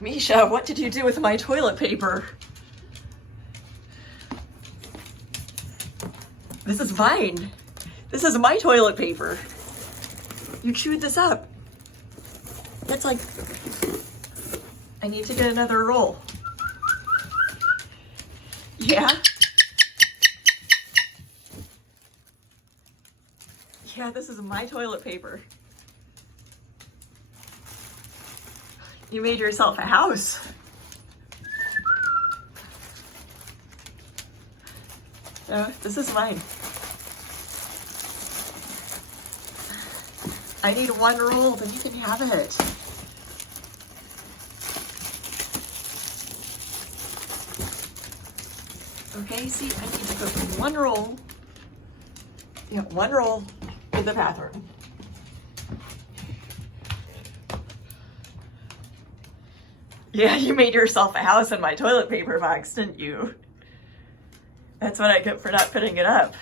Misha, what did you do with my toilet paper? This is mine. This is my toilet paper. You chewed this up. It's like, I need to get another roll. Yeah? Yeah, this is my toilet paper. You made yourself a house. No, this is mine. I need one roll, then you can have it. Okay, see, I need to put one roll. Yeah, one roll in the bathroom. Yeah, you made yourself a house in my toilet paper box, didn't you? That's what I get for not putting it up.